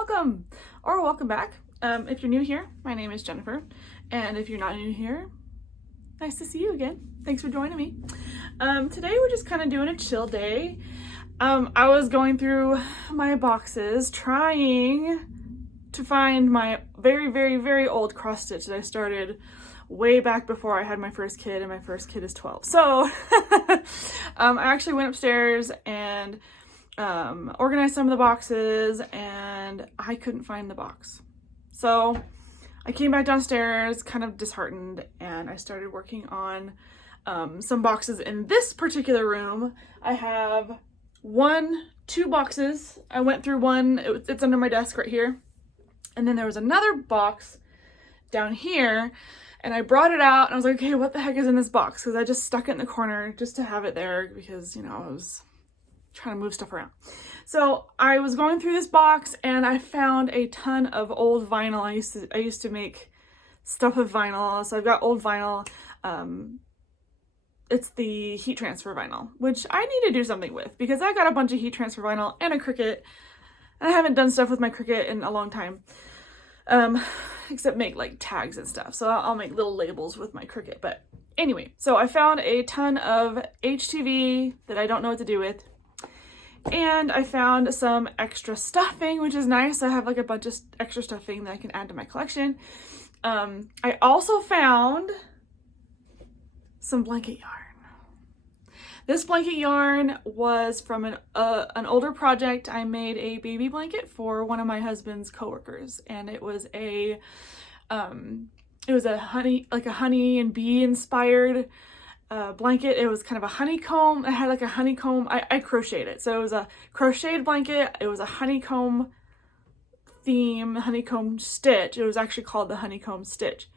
welcome or welcome back. If you're new here, my name is Jennifer, and if you're not new here, nice to see you again. Thanks for joining me. Today we're just kind of doing a chill day. I was going through my boxes trying to find my very old cross stitch that I started way back before I had my first kid, and my first kid is 12. So I actually went upstairs and organized some of the boxes, and I couldn't find the box. So I came back downstairs kind of disheartened, and I started working on some boxes in this particular room. I have two boxes. I went through one, it's under my desk right here. And then there was another box down here, and I brought it out and I was like, okay, what the heck is in this box? Because I just stuck it in the corner just to have it there because, you know, I was trying to move stuff around. So I was going through this box and I found a ton of old vinyl. I used to make stuff with vinyl. So I've got old vinyl. It's the heat transfer vinyl, which I need to do something with because I got a bunch of heat transfer vinyl and a Cricut. And I haven't done stuff with my Cricut in a long time, except make like tags and stuff. So I'll make little labels with my Cricut. But anyway, so I found a ton of HTV that I don't know what to do with. And I found some extra stuffing, which is nice. I have like a bunch of extra stuffing that I can add to my collection. I also found some blanket yarn. This blanket yarn was from an older project. I made a baby blanket for one of my husband's coworkers, and it was a honey and bee inspired blanket. It was kind of a honeycomb. It had like a honeycomb. I crocheted it, so it was a crocheted blanket. It was a honeycomb theme, honeycomb stitch. It was actually called the honeycomb stitch,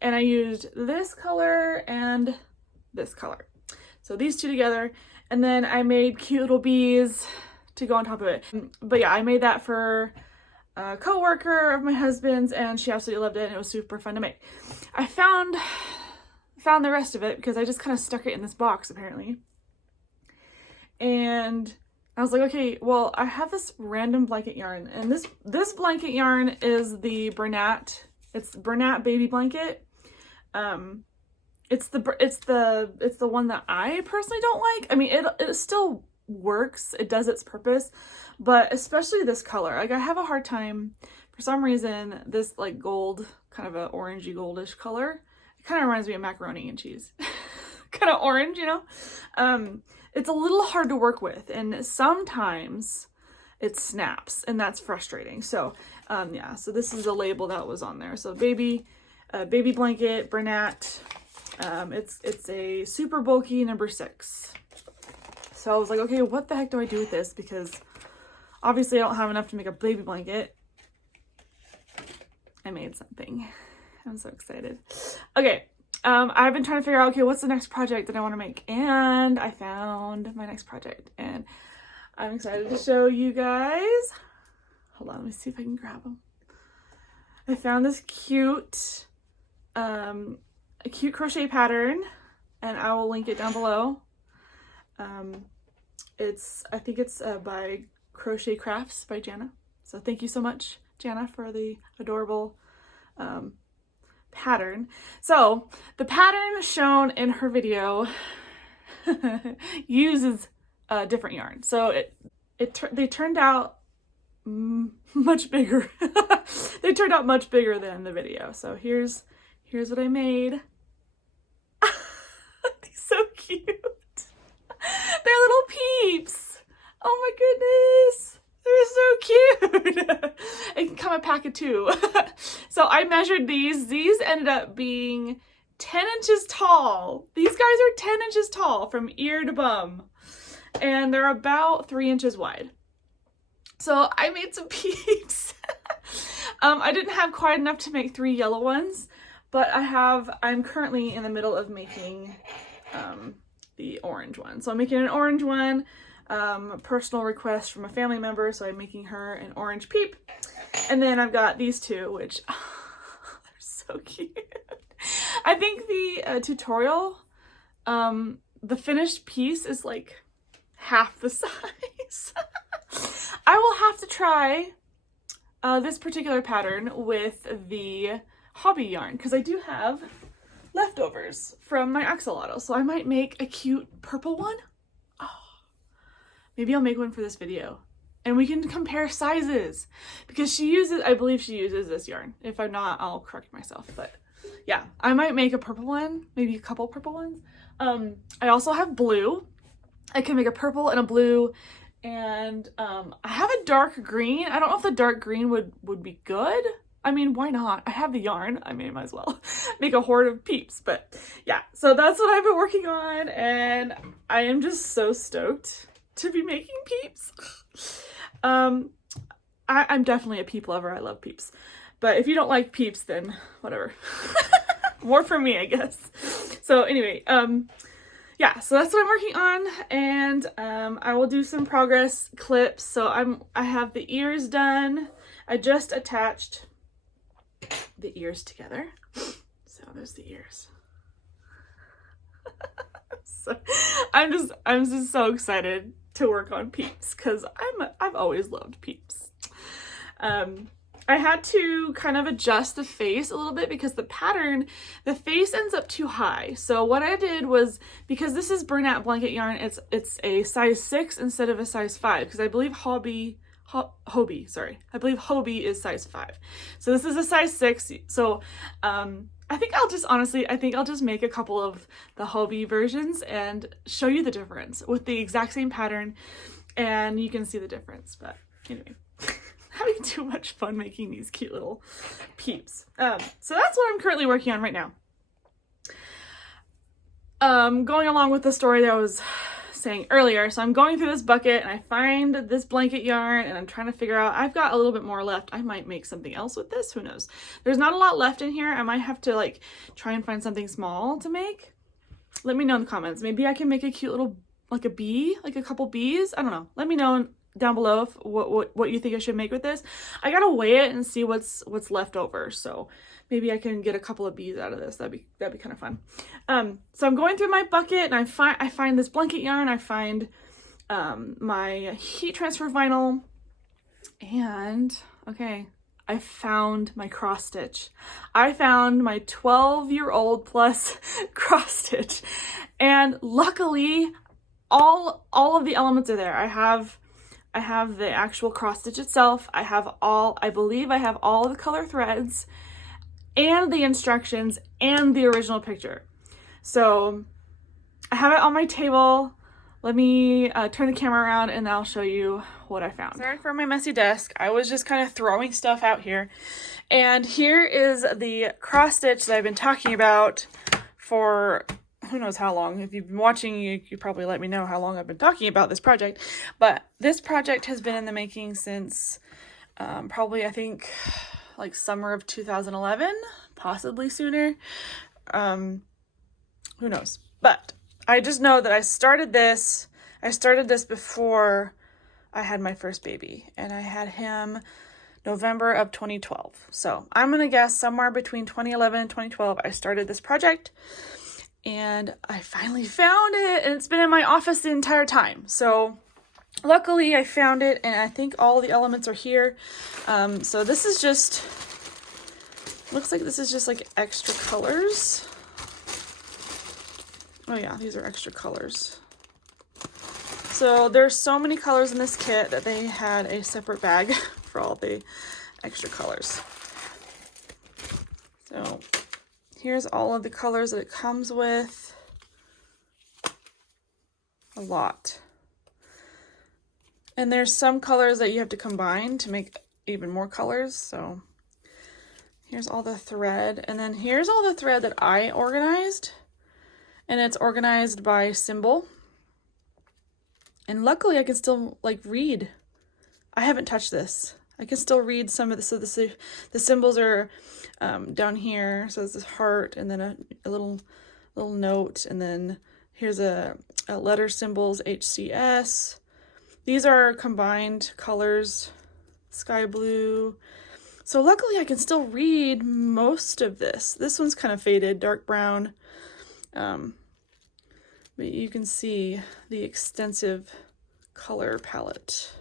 and I used this color and this color. So these two together, and then I made cute little bees to go on top of it. But yeah, I made that for a co-worker of my husband's, and she absolutely loved it, and it was super fun to make. I found the rest of it because I just kind of stuck it in this box apparently. And I was like, okay, well, I have this random blanket yarn, and this blanket yarn is the Bernat. It's Bernat baby blanket. It's the one that I personally don't like. I mean, it still works. It does its purpose, but especially this color. Like I have a hard time, for some reason, this like gold, kind of a orangey goldish color. It kind of reminds me of macaroni and cheese. Kind of orange, you know? It's a little hard to work with, and sometimes it snaps, and that's frustrating. So, yeah, so this is a label that was on there. So baby blanket, Bernat. It's a super bulky number 6. So I was like, okay, what the heck do I do with this? Because obviously I don't have enough to make a baby blanket. I made something. I'm so excited. Okay, I've been trying to figure out, okay, what's the next project that I want to make? And I found my next project, and I'm excited to show you guys. Hold on, let me see if I can grab them. I found this cute, a cute crochet pattern, and I will link it down below. I think it's by Crochet Crafts by Jana. So thank you so much, Jana, for the adorable pattern. So the pattern shown in her video uses different yarn. So they turned out much bigger. They turned out much bigger than the video. So here's what I made. They're so cute. They're little peeps. Oh my goodness. They're so cute. It can come a pack of 2. So I measured these. These ended up being 10 inches tall. These guys are 10 inches tall from ear to bum. And they're about 3 inches wide. So I made some peeps. I didn't have quite enough to make 3 yellow ones, but I'm currently in the middle of making the orange one. So I'm making an orange one, a personal request from a family member, so I'm making her an orange peep. And then I've got these two, which they're so cute. I think the tutorial, the finished piece is like half the size. I will have to try this particular pattern with the hobby yarn because I do have leftovers from my axolotl, so I might make a cute purple one. Oh, maybe I'll make one for this video and we can compare sizes because she uses, I believe she uses this yarn. If I'm not, I'll correct myself, but yeah, I might make a purple one, maybe a couple purple ones. I also have blue. I can make a purple and a blue, and I have a dark green. I don't know if the dark green would be good. I mean, why not? I have the yarn. I mean, might as well make a horde of Peeps. But yeah, so that's what I've been working on, and I am just so stoked to be making Peeps. I'm definitely a Peep lover. I love Peeps. But if you don't like Peeps, then whatever. More for me, I guess. So anyway, yeah, so that's what I'm working on, and I will do some progress clips. So I have the ears done. I just attached the ears together. So there's the ears. So I'm just so excited to work on Peeps because I've always loved Peeps. I had to kind of adjust the face a little bit because the pattern, the face ends up too high. So what I did was, because this is Bernat blanket yarn, it's a size 6 instead of a size 5 because I believe Hobie is size 5. So this is a size 6. So I think I'll just make a couple of the Hobie versions and show you the difference with the exact same pattern, and you can see the difference. But anyway. Having too much fun making these cute little Peeps. So that's what I'm currently working on right now. Going along with the story that I was saying earlier, so I'm going through this bucket and I find this blanket yarn and I'm trying to figure out, I've got a little bit more left. I might make something else with this, who knows? There's not a lot left in here. I might have to like try and find something small to make. Let me know in the comments. Maybe I can make a cute little, like a bee, like a couple bees. I don't know. Let me know down below if, what you think I should make with this. I gotta weigh it and see what's left over, so maybe I can get a couple of bees out of this. That'd be kind of fun. So I'm going through my bucket and I find this blanket yarn. I find my heat transfer vinyl, and okay, I found my cross stitch. I found my 12-year-old plus cross stitch, and luckily all of the elements are there. I have the actual cross stitch itself. I believe I have all of the color threads and the instructions and the original picture. So I have it on my table. Let me turn the camera around and I'll show you what I found. Sorry for my messy desk. I was just kind of throwing stuff out here. And here is the cross stitch that I've been talking about for who knows how long. If you've been watching, you probably let me know how long I've been talking about this project. But this project has been in the making since probably, I think, like summer of 2011, possibly sooner. Who knows? But I just know that I started this before I had my first baby, and I had him November of 2012. So I'm gonna guess somewhere between 2011 and 2012 I started this project. And I finally found it, and it's been in my office the entire time. So luckily I found it, and I think all the elements are here. So this is just, looks like this is just like extra colors. Oh yeah, these are extra colors. So there's so many colors in this kit that they had a separate bag for all the extra colors. So here's all of the colors that it comes with. A lot. And there's some colors that you have to combine to make even more colors. So here's all the thread. And then here's all the thread that I organized. And it's organized by symbol. And luckily I can still like read. I haven't touched this. I can still read some of this. So the symbols are down here. So there's this heart, and then a little note, and then here's a letter symbols, HCS. These are combined colors, sky blue. So luckily I can still read most of this. This one's kind of faded, dark brown. But you can see the extensive color palette.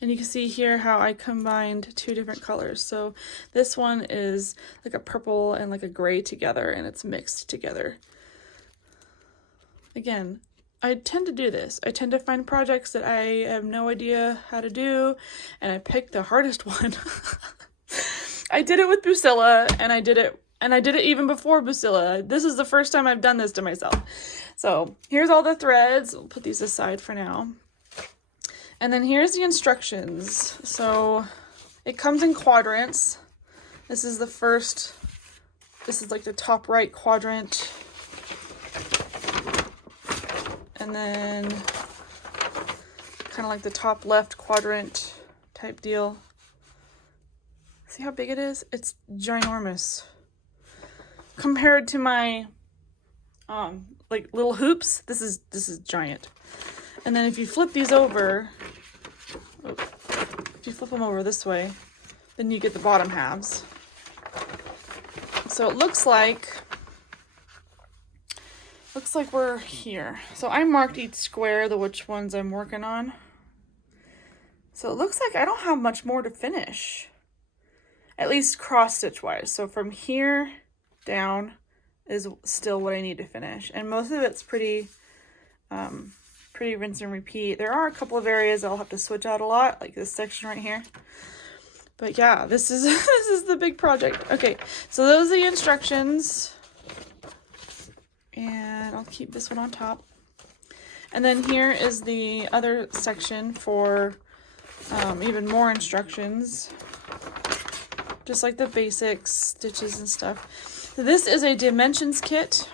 And you can see here how I combined two different colors. So this one is like a purple and like a gray together, and it's mixed together. Again, I tend to do this. I tend to find projects that I have no idea how to do, and I pick the hardest one. I did it with Bucilla, and I did it even before Bucilla. This is the first time I've done this to myself. So here's all the threads. We'll put these aside for now. And then here's the instructions. So it comes in quadrants. This is like the top right quadrant. And then kind of like the top left quadrant type deal. See how big it is? It's ginormous. Compared to my like little hoops, this is giant. And then if you flip these over, if you flip them over this way, then you get the bottom halves. So it looks like we're here. So I marked each square, which ones I'm working on. So it looks like I don't have much more to finish, at least cross stitch wise. So from here down is still what I need to finish, and most of it's pretty rinse and repeat. There are a couple of areas I'll have to switch out a lot, like this section right here. But yeah, this is this is the big project. Okay, so those are the instructions, and I'll keep this one on top. And then here is the other section for even more instructions, just like the basics, stitches and stuff. So this is a dimensions kit.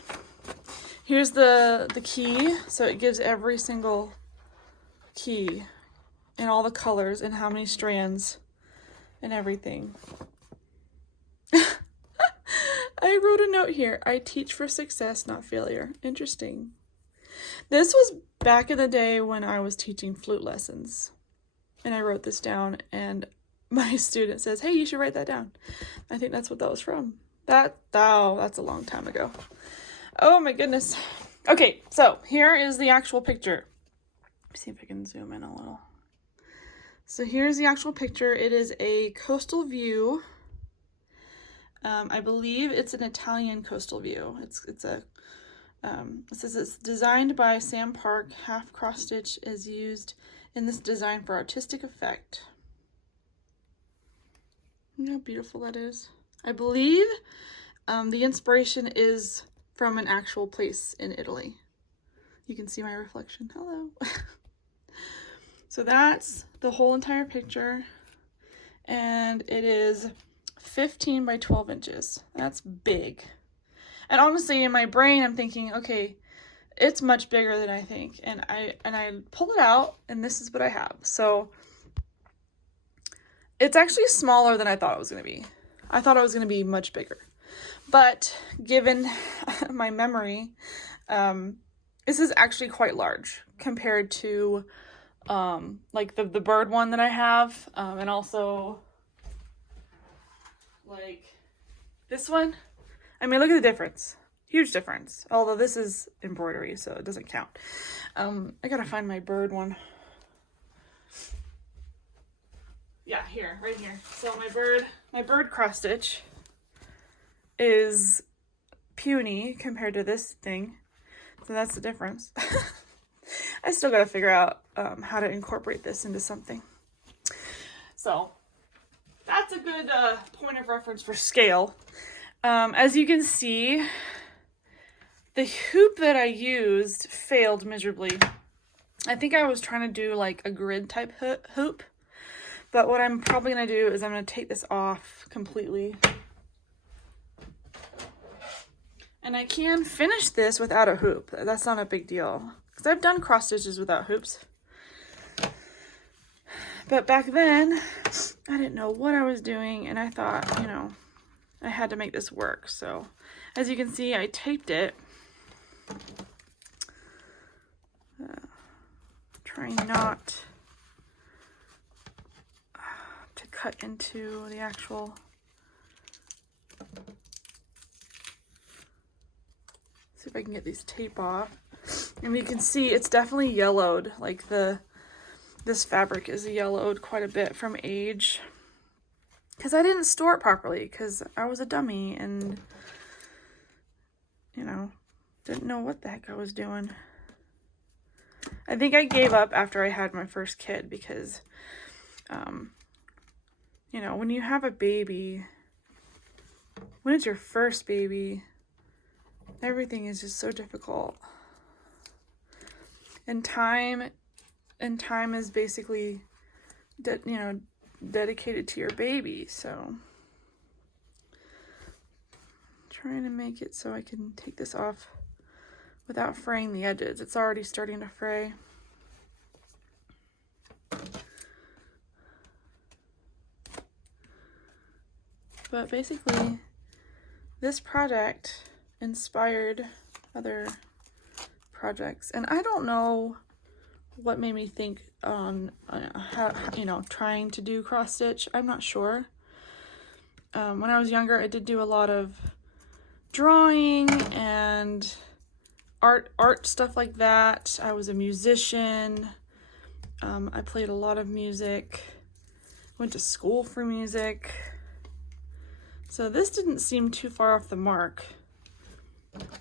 Here's the key, so it gives every single key and all the colors and how many strands and everything. I wrote a note here. I teach for success, not failure. Interesting. This was back in the day when I was teaching flute lessons. And I wrote this down, and my student says, hey, you should write that down. I think that's what that was from. That's a long time ago. Oh my goodness. Okay, so here is the actual picture. Let me see if I can zoom in a little. So here's the actual picture. It is a coastal view. I believe it's an Italian coastal view. It says it's designed by Sam Park. Half cross stitch is used in this design for artistic effect. Look how beautiful that is. I believe the inspiration is from an actual place in Italy. You can see my reflection. Hello. So that's the whole entire picture, and it is 15 by 12 inches. That's big. And honestly, in my brain, I'm thinking, okay, it's much bigger than I think. And I pulled it out, and this is what I have. So it's actually smaller than I thought it was going to be. I thought it was going to be much bigger. But given my memory, this is actually quite large compared to like the bird one that I have, and also like this one. I mean, look at the difference. Huge difference. Although this is embroidery, so it doesn't count. I gotta find my bird one. Yeah, right here. So my bird cross stitch is puny compared to this thing. So that's the difference. I still gotta figure out how to incorporate this into something. So that's a good point of reference for scale. As you can see, the hoop that I used failed miserably. I think I was trying to do like a grid type hoop, but what I'm probably gonna do is I'm gonna take this off completely. And I can finish this without a hoop. That's not a big deal, because I've done cross stitches without hoops. But back then, I didn't know what I was doing, and I thought, you know, I had to make this work. So as you can see, I taped it. Trying not to cut into the actual... See if I can get these tape off. And you can see it's definitely yellowed. Like This fabric is yellowed quite a bit from age because I didn't store it properly because I was a dummy and, you know, didn't know what the heck I was doing. I think I gave up after I had my first kid because, you know, when you have a baby, when it's your first baby, everything is just so difficult. And time is basically, you know, dedicated to your baby. So I'm trying to make it so I can take this off without fraying the edges. It's already starting to fray. But basically, this project inspired other projects, and I don't know what made me think on how, you know, trying to do cross stitch. I'm not sure. When I was younger, I did do a lot of drawing and art stuff like that. I was a musician. I played a lot of music, went to school for music. So this didn't seem too far off the mark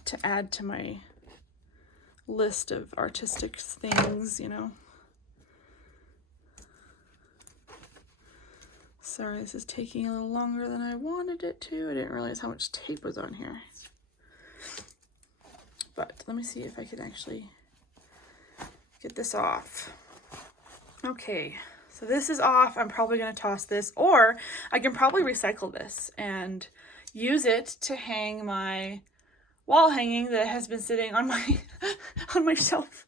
to add to my list of artistic things, you know. Sorry, this is taking a little longer than I wanted it to. I didn't realize how much tape was on here. But let me see if I can actually get this off. Okay, so this is off. I'm probably going to toss this, or I can probably recycle this and use it to hang my wall hanging that has been sitting on my on my shelf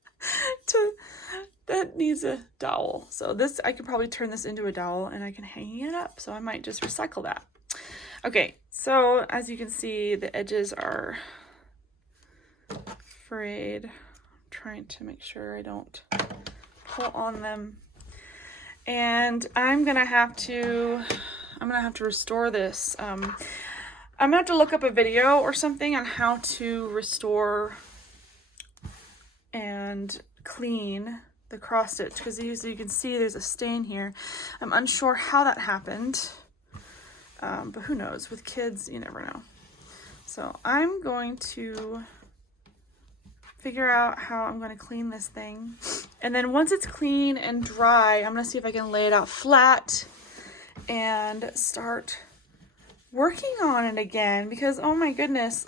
that needs a dowel. So this, I could probably turn this into a dowel and I can hang it up. So I might just recycle that. Okay, so as you can see, the edges are frayed. I'm trying to make sure I don't pull on them. And I'm gonna have to restore this. I'm gonna have to look up a video or something on how to restore and clean the cross stitch, because as you can see, there's a stain here. I'm unsure how that happened, but who knows? With kids, you never know. So I'm going to figure out how I'm going to clean this thing, and then once it's clean and dry, I'm going to see if I can lay it out flat and start working on it again, because oh my goodness,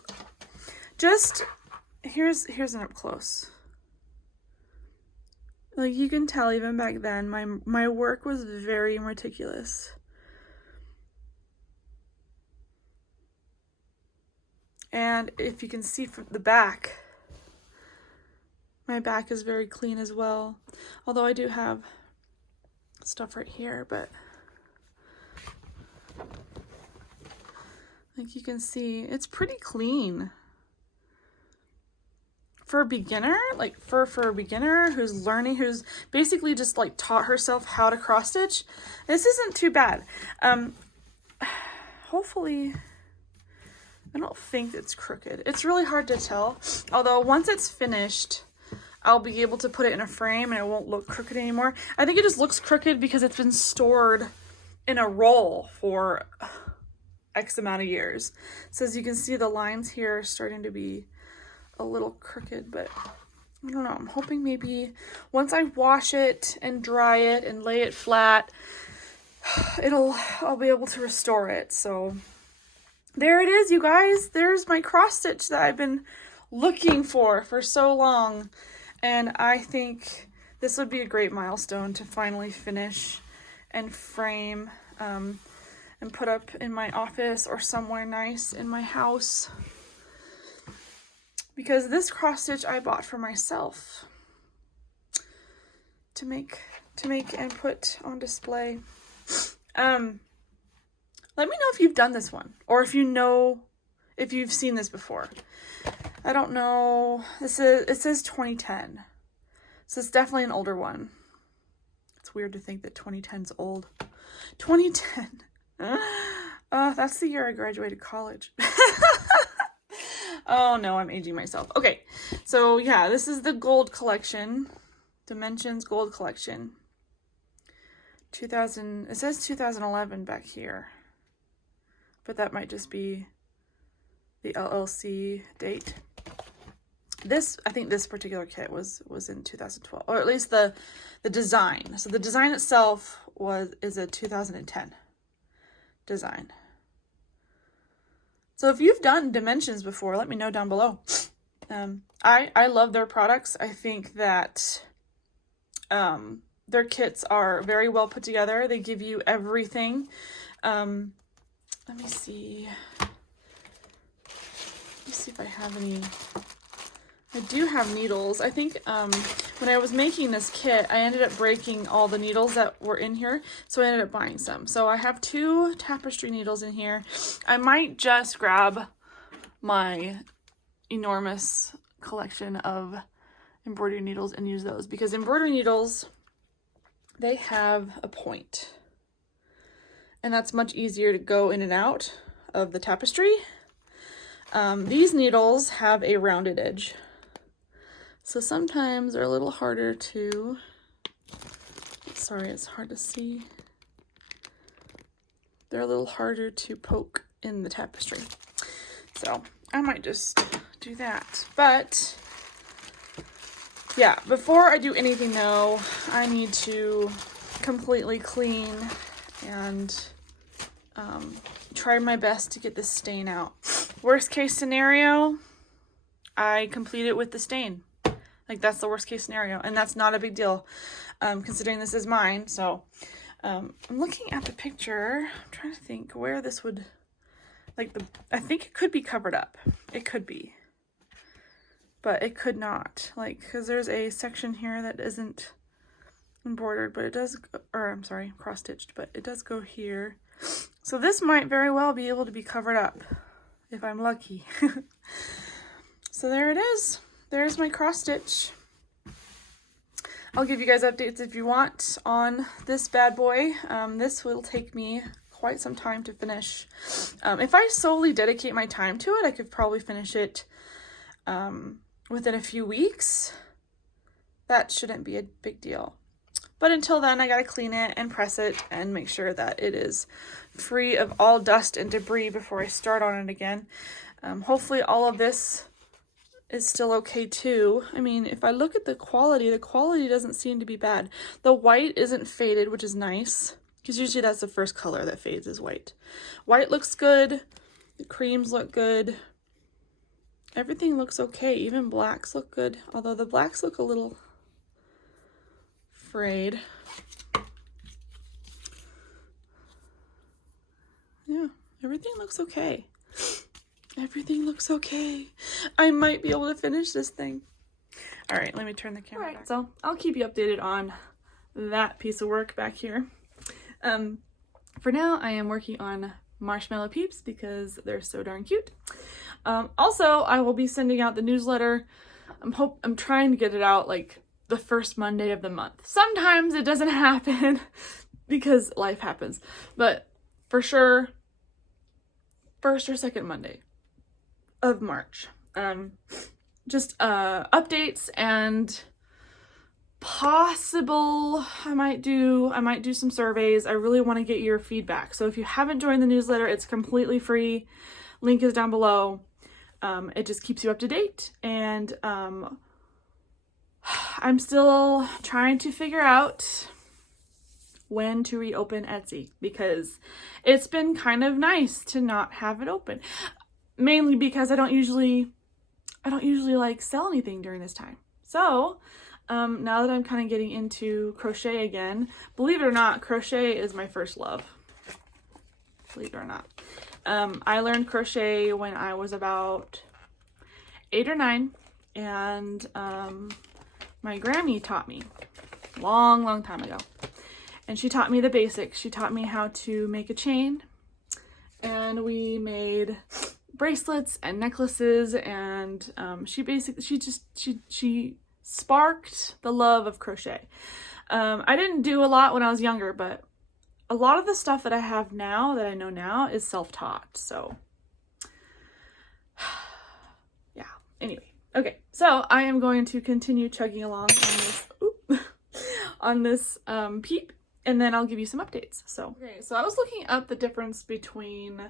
just here's an up close. Like, you can tell even back then my work was very meticulous. And if you can see from the back, my back is very clean as well. Although I do have stuff right here, but like you can see, it's pretty clean. For a beginner, like for a beginner who's learning, who's basically just like taught herself how to cross stitch, this isn't too bad. Hopefully, I don't think it's crooked. It's really hard to tell. Although once it's finished, I'll be able to put it in a frame and it won't look crooked anymore. I think it just looks crooked because it's been stored in a roll for X amount of years. So as you can see, the lines here are starting to be a little crooked, but I don't know. I'm hoping maybe once I wash it and dry it and lay it flat, I'll be able to restore it. So there it is, you guys. There's my cross stitch that I've been looking for so long. And I think this would be a great milestone to finally finish and frame and put up in my office or somewhere nice in my house. Because this cross stitch I bought for myself to make and put on display. Let me know if you've done this one, or if you've seen this before. I don't know. It says 2010, so it's definitely an older one. It's weird to think that 2010's old. 2010. That's the year I graduated college. Oh no, I'm aging myself. Okay, so yeah, this is the gold collection, Dimensions gold collection. 2000, it says 2011 back here, but that might just be the LLC date. This, I think this particular kit was in 2012, or at least the design. So the design itself is a 2010 design. So if you've done dimensions before, let me know down below. I love their products. I think that their kits are very well put together. They give you everything. Let me see. Let me see if I have any. I do have needles. I think when I was making this kit, I ended up breaking all the needles that were in here, so I ended up buying some. So I have 2 tapestry needles in here. I might just grab my enormous collection of embroidery needles and use those, because embroidery needles, they have a point, and that's much easier to go in and out of the tapestry. These needles have a rounded edge, so sometimes they're a little harder to, sorry, it's hard to see. They're a little harder to poke in the tapestry. So I might just do that. But yeah, before I do anything though, I need to completely clean and try my best to get this stain out. Worst case scenario, I complete it with the stain. Like, that's the worst case scenario, and that's not a big deal, considering this is mine. So I'm looking at the picture. I'm trying to think where this would, like, I think it could be covered up. It could be, but it could not, like, because there's a section here that isn't embroidered, but it does, or I'm sorry, cross-stitched, but it does go here. So this might very well be able to be covered up if I'm lucky. So there it is. There's my cross stitch. I'll give you guys updates if you want on this bad boy. This will take me quite some time to finish. If I solely dedicate my time to it, I could probably finish it within a few weeks. That shouldn't be a big deal. But until then, I gotta clean it and press it and make sure that it is free of all dust and debris before I start on it again. Hopefully all of this is still okay too. I mean, if I look at the quality doesn't seem to be bad. The white isn't faded, which is nice, because usually that's the first color that fades, is white. White looks good. The creams look good. Everything looks okay. Even blacks look good, although the blacks look a little frayed. Yeah, everything looks okay. Everything looks okay. I might be able to finish this thing. All right, let me turn the camera back. So I'll keep you updated on that piece of work back here. For now, I am working on Marshmallow Peeps because they're so darn cute. Also, I will be sending out the newsletter. I'm trying to get it out like the first Monday of the month. Sometimes it doesn't happen because life happens, but for sure, first or second Monday of March. Just updates and possible, I might do some surveys. I really want to get your feedback. So if you haven't joined the newsletter, it's completely free. Link is down below. It just keeps you up to date, and I'm still trying to figure out when to reopen Etsy, because it's been kind of nice to not have it open. Mainly because I don't usually like sell anything during this time. So now that I'm kind of getting into crochet again, believe it or not, crochet is my first love. Believe it or not. I learned crochet when I was about 8 or 9, and my Grammy taught me long time ago. And she taught me the basics. She taught me how to make a chain, and we made bracelets and necklaces, and she sparked the love of crochet. I didn't do a lot when I was younger, but a lot of the stuff that I have now, that I know now, is self-taught. So yeah, anyway. Okay, so I am going to continue chugging along on this Peep, and then I'll give you some updates. So, okay, so I was looking up the difference between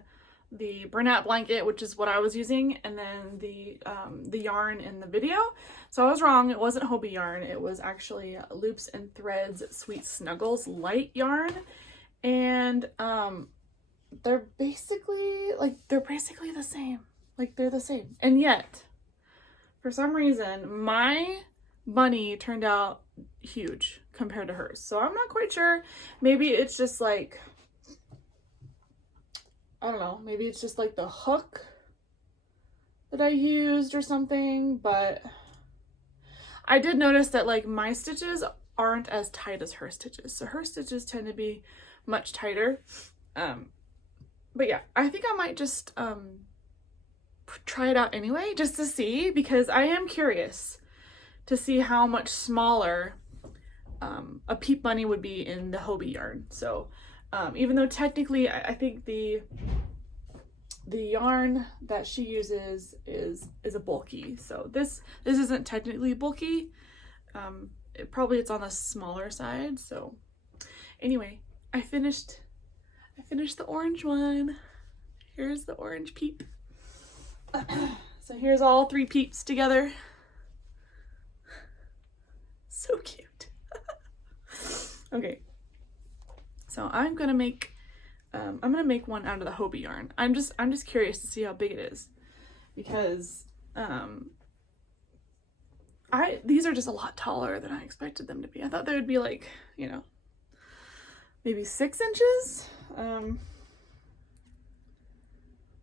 the Bernat blanket, which is what I was using, and then the yarn in the video. So I was wrong. It wasn't Hobie yarn. It was actually Loops and Threads Sweet Snuggles light yarn, and they're basically the same. Like, they're the same, and yet for some reason my bunny turned out huge compared to hers. So I'm not quite sure. Maybe it's just like, I don't know, maybe it's just like the hook that I used or something, but I did notice that like my stitches aren't as tight as her stitches. So her stitches tend to be much tighter. But yeah, I think I might just try it out anyway, just to see, because I am curious to see how much smaller a Peep bunny would be in the Hobie yarn. So even though technically I think the yarn that she uses is a bulky, so this isn't technically bulky. It's on the smaller side. So anyway, I finished the orange one. Here's the orange Peep. So here's all 3 Peeps together. So cute. Okay, so I'm gonna make one out of the Hobie yarn. I'm just curious to see how big it is, because these are just a lot taller than I expected them to be. I thought they would be like, you know, maybe 6 inches.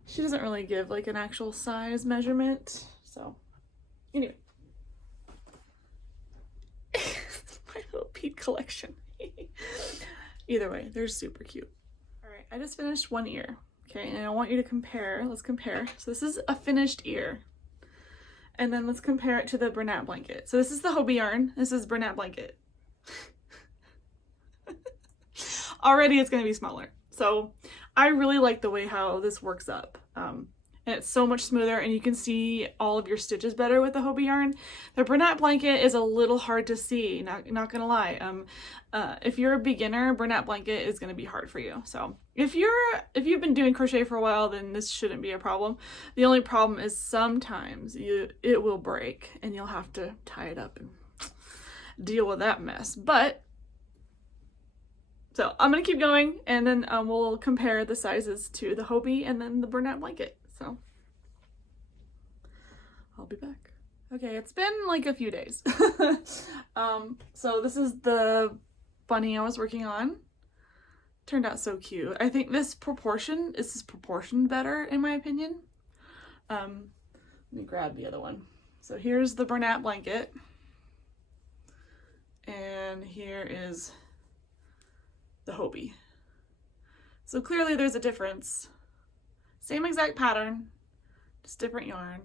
She doesn't really give like an actual size measurement. So anyway, my little Peep collection. Either way, they're super cute. All right, I just finished one ear. Okay, and I want you to compare. Let's compare. So this is a finished ear. And then let's compare it to the Bernat blanket. So this is the Hobie yarn. This is Bernat blanket. Already it's going to be smaller. So I really like the way how this works up. And it's so much smoother, and you can see all of your stitches better with the Hobie yarn. The Bernat blanket is a little hard to see, not gonna lie. If you're a beginner, Bernat blanket is gonna be hard for you. So if you've been doing crochet for a while, then this shouldn't be a problem. The only problem is sometimes it will break, and you'll have to tie it up and deal with that mess. But so I'm gonna keep going, and then we'll compare the sizes to the Hobie and then the Bernat blanket. So I'll be back. Okay, it's been like a few days. So this is the bunny I was working on. Turned out so cute. I think this is proportioned better in my opinion. Let me grab the other one. So here's the Bernat blanket, and here is the Hobie. So clearly there's a difference. Same exact pattern, just different yarn.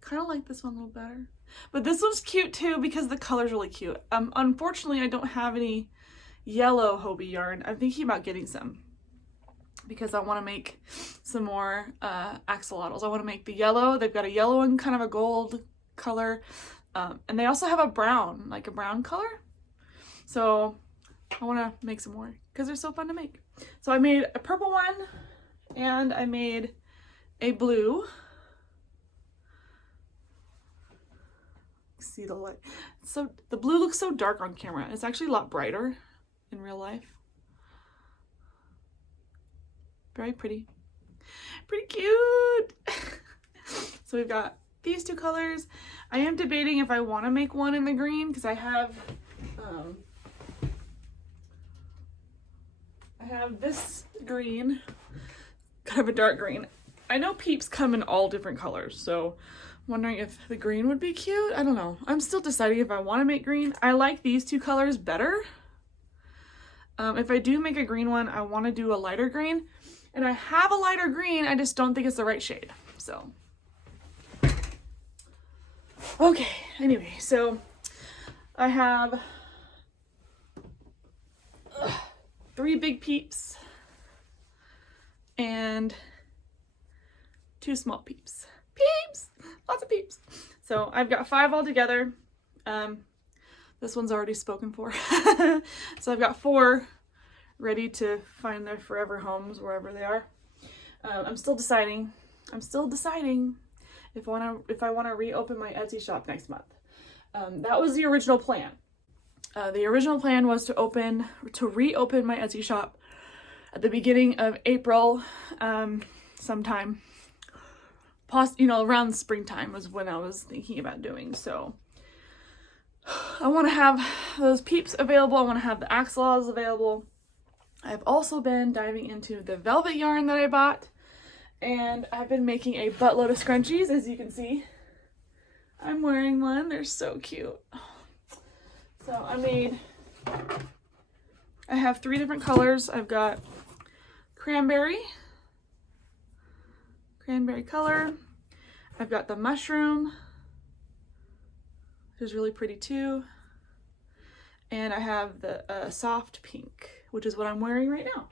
Kind of like this one a little better. But this one's cute too because the color's really cute. Unfortunately, I don't have any yellow Hobie yarn. I'm thinking about getting some because I want to make some more axolotls. I want to make the yellow. They've got a yellow and kind of a gold color. And they also have a brown, like a brown color. So I want to make some more because they're so fun to make. So I made a purple one, and I made a blue. See the light. So the blue looks so dark on camera. It's actually a lot brighter in real life. Very pretty. Pretty cute. So we've got these 2 colors. I am debating if I want to make one in the green because I have this green, kind of a dark green. I know Peeps come in all different colors, so I'm wondering if the green would be cute. I don't know. I'm still deciding if I want to make green. I like these 2 colors better. If I do make a green one, I want to do a lighter green. And I have a lighter green, I just don't think it's the right shade. So, okay, anyway, so I have 3 big Peeps and 2 small Peeps. Peeps! Lots of Peeps. So I've got 5 altogether. This one's already spoken for. So I've got 4 ready to find their forever homes wherever they are. I'm still deciding if I want to reopen my Etsy shop next month. That was the original plan. The original plan was to reopen my Etsy shop at the beginning of April, sometime. Around springtime was when I was thinking about doing. So I want to have those Peeps available. I want to have the axolotls available. I've also been diving into the velvet yarn that I bought, and I've been making a buttload of scrunchies, as you can see. I'm wearing one. They're so cute. So I have 3 different colors. I've got cranberry color. I've got the mushroom, which is really pretty too. And I have the soft pink, which is what I'm wearing right now.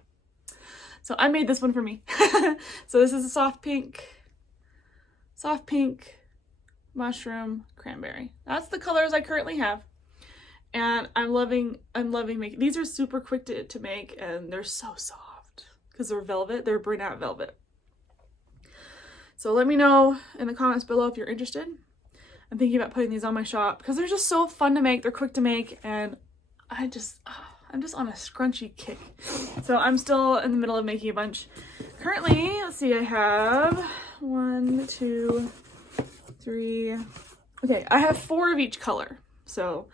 So I made this one for me. So this is a soft pink, mushroom, cranberry. That's the colors I currently have. And I'm loving making these. Are super quick to make, and they're so soft because they're velvet. They're burnout velvet. So let me know in the comments below if you're interested. I'm thinking about putting these on my shop because they're just so fun to make. They're quick to make, and I'm just on a scrunchy kick. So I'm still in the middle of making a bunch. Currently, let's see, I have 1, 2, 3. Okay, I have 4 of each color. So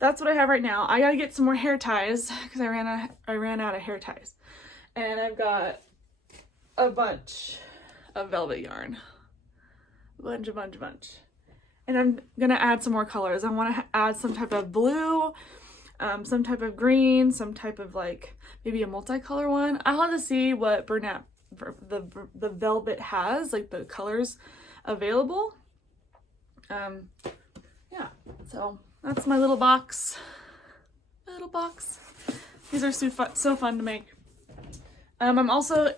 that's what I have right now. I gotta get some more hair ties because I ran out of hair ties. And I've got a bunch of velvet yarn. A bunch. And I'm gonna add some more colors. I want to add some type of blue, some type of green, some type of like maybe a multicolor one. I'll have to see what burnout the velvet has, like the colors available. Yeah, so that's my little box. These are so fun to make. I'm also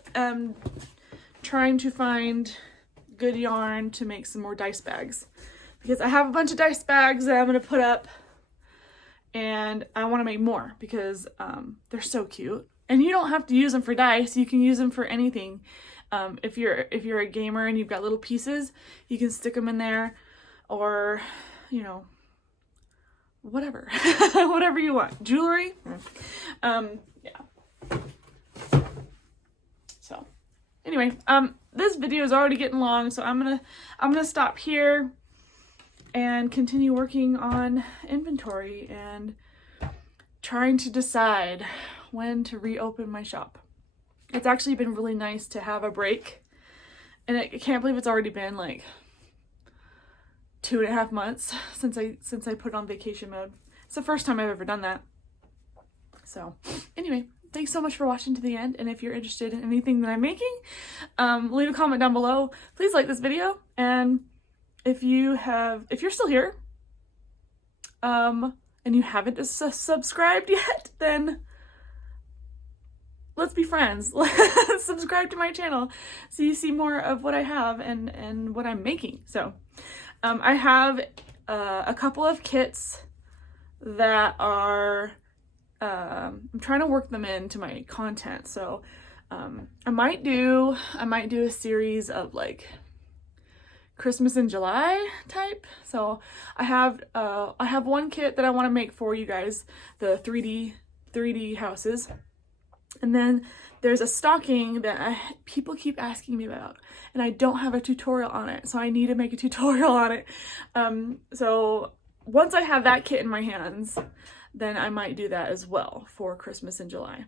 trying to find good yarn to make some more dice bags, because I have a bunch of dice bags that I'm going to put up, and I want to make more because they're so cute. And you don't have to use them for dice. You can use them for anything. If you're a gamer and you've got little pieces, you can stick them in there, or whatever. Whatever you want. Jewelry. Yeah. So anyway, this video is already getting long, so I'm gonna stop here and continue working on inventory and trying to decide when to reopen my shop. It's actually been really nice to have a break, and I can't believe it's already been like 2.5 months since I put on vacation mode. It's the first time I've ever done that. So anyway, thanks so much for watching to the end, and if you're interested in anything that I'm making, leave a comment down below. Please like this video, and if you're still here, and you haven't subscribed yet, then let's be friends. Subscribe to my channel so you see more of what I have and what I'm making. So I have a couple of kits that are I'm trying to work them into my content. So I might do a series of like Christmas in July type. So I have one kit that I want to make for you guys, the 3D houses. And then there's a stocking that people keep asking me about, and I don't have a tutorial on it, so I need to make a tutorial on it. So once I have that kit in my hands, then I might do that as well for Christmas in July.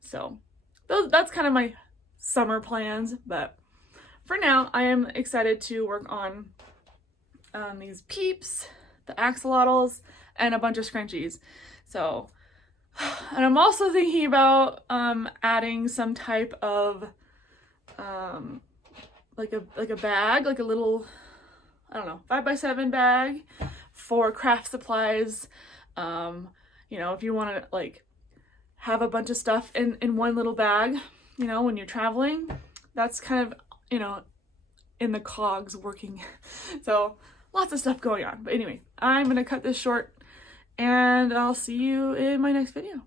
So that's kind of my summer plans, but for now I am excited to work on these Peeps, the axolotls, and a bunch of scrunchies. So, and I'm also thinking about adding some type of like a bag, like a little, I don't know, 5x7 bag for craft supplies. If you want to like have a bunch of stuff in one little bag, when you're traveling, that's kind of, in the cogs working. So lots of stuff going on. But anyway, I'm going to cut this short, and I'll see you in my next video.